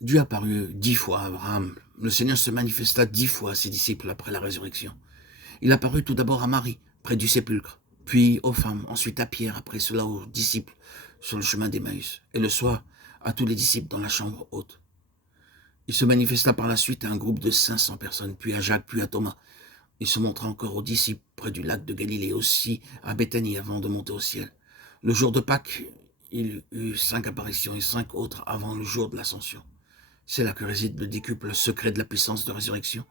Dieu apparut 10 fois à Abraham. Le Seigneur se manifesta 10 fois à ses disciples après la résurrection. Il apparut tout d'abord à Marie, près du sépulcre, puis aux femmes, ensuite à Pierre, après cela aux disciples sur le chemin d'Emmaüs, et le soir à tous les disciples dans la chambre haute. Il se manifesta par la suite à un groupe de 500 personnes, puis à Jacques, puis à Thomas. Il se montra encore aux disciples près du lac de Galilée, aussi à Béthanie avant de monter au ciel. Le jour de Pâques, il eut 5 apparitions et 5 autres avant le jour de l'ascension. C'est là que réside le décuple secret de la puissance de résurrection.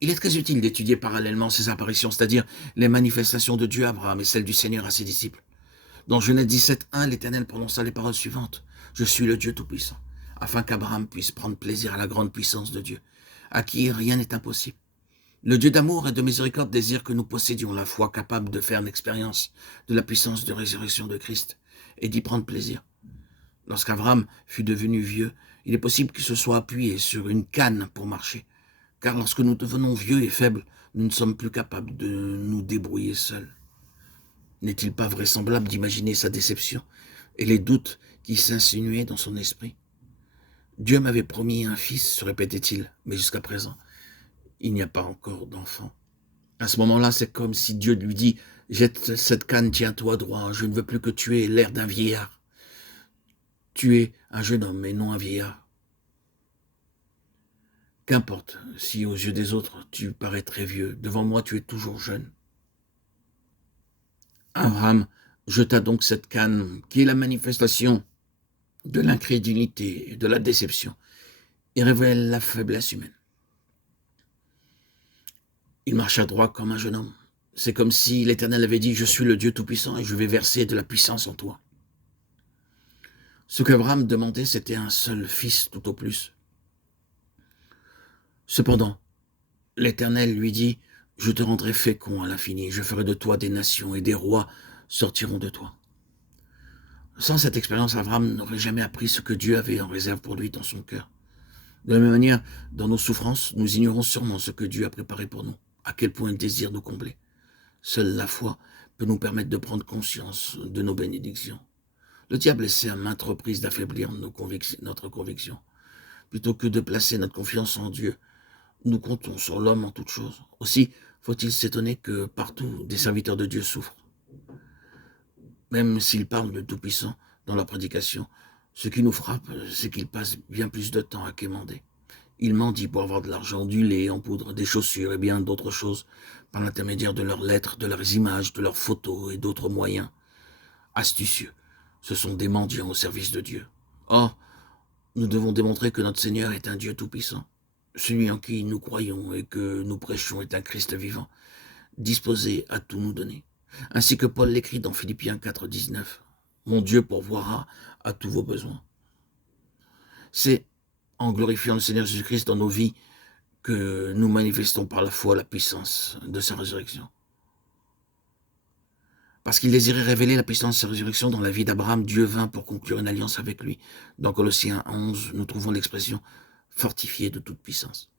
Il est très utile d'étudier parallèlement ces apparitions, c'est-à-dire les manifestations de Dieu à Abraham et celles du Seigneur à ses disciples. Dans Genèse 17:1, l'Éternel prononça les paroles suivantes. « Je suis le Dieu Tout-Puissant », afin qu'Abraham puisse prendre plaisir à la grande puissance de Dieu, à qui rien n'est impossible. Le Dieu d'amour et de miséricorde désire que nous possédions la foi capable de faire l'expérience de la puissance de résurrection de Christ et d'y prendre plaisir. Lorsqu'Abraham fut devenu vieux, il est possible qu'il se soit appuyé sur une canne pour marcher, car lorsque nous devenons vieux et faibles, nous ne sommes plus capables de nous débrouiller seuls. N'est-il pas vraisemblable d'imaginer sa déception et les doutes qui s'insinuaient dans son esprit? Dieu m'avait promis un fils, se répétait-il, mais jusqu'à présent, il n'y a pas encore d'enfant. À ce moment-là, c'est comme si Dieu lui dit « Jette cette canne, tiens-toi droit, je ne veux plus que tu aies l'air d'un vieillard. Tu es un jeune homme et non un vieillard. Qu'importe si aux yeux des autres tu parais très vieux, devant moi tu es toujours jeune. » Abraham jeta donc cette canne qui est la manifestation de l'incrédulité et de la déception et révèle la faiblesse humaine. Il marcha droit comme un jeune homme. C'est comme si l'Éternel avait dit « Je suis le Dieu Tout-Puissant et je vais verser de la puissance en toi. » Ce qu'Abraham demandait, c'était un seul fils tout au plus. Cependant, l'Éternel lui dit « Je te rendrai fécond à l'infini, je ferai de toi des nations et des rois sortiront de toi. » Sans cette expérience, Abraham n'aurait jamais appris ce que Dieu avait en réserve pour lui dans son cœur. De la même manière, dans nos souffrances, nous ignorons sûrement ce que Dieu a préparé pour nous, à quel point il désire nous combler. Seule la foi peut nous permettre de prendre conscience de nos bénédictions. Le diable essaie à maintes reprises d'affaiblir notre conviction. Plutôt que de placer notre confiance en Dieu, nous comptons sur l'homme en toutes choses. Aussi, faut-il s'étonner que partout, des serviteurs de Dieu souffrent. Même s'ils parlent de Tout-Puissant dans leur prédication, ce qui nous frappe, c'est qu'ils passent bien plus de temps à quémander. Ils mendient pour avoir de l'argent, du lait en poudre, des chaussures et bien d'autres choses, par l'intermédiaire de leurs lettres, de leurs images, de leurs photos et d'autres moyens astucieux. Ce sont des mendiants au service de Dieu. Or, nous devons démontrer que notre Seigneur est un Dieu Tout-Puissant. Celui en qui nous croyons et que nous prêchons est un Christ vivant, disposé à tout nous donner. Ainsi que Paul l'écrit dans Philippiens 4:19. « Mon Dieu pourvoira à tous vos besoins. » C'est en glorifiant le Seigneur Jésus-Christ dans nos vies que nous manifestons par la foi la puissance de sa résurrection. Parce qu'il désirait révéler la puissance de sa résurrection dans la vie d'Abraham, Dieu vint pour conclure une alliance avec lui. Dans Colossiens 11, nous trouvons l'expression « fortifié de toute puissance ».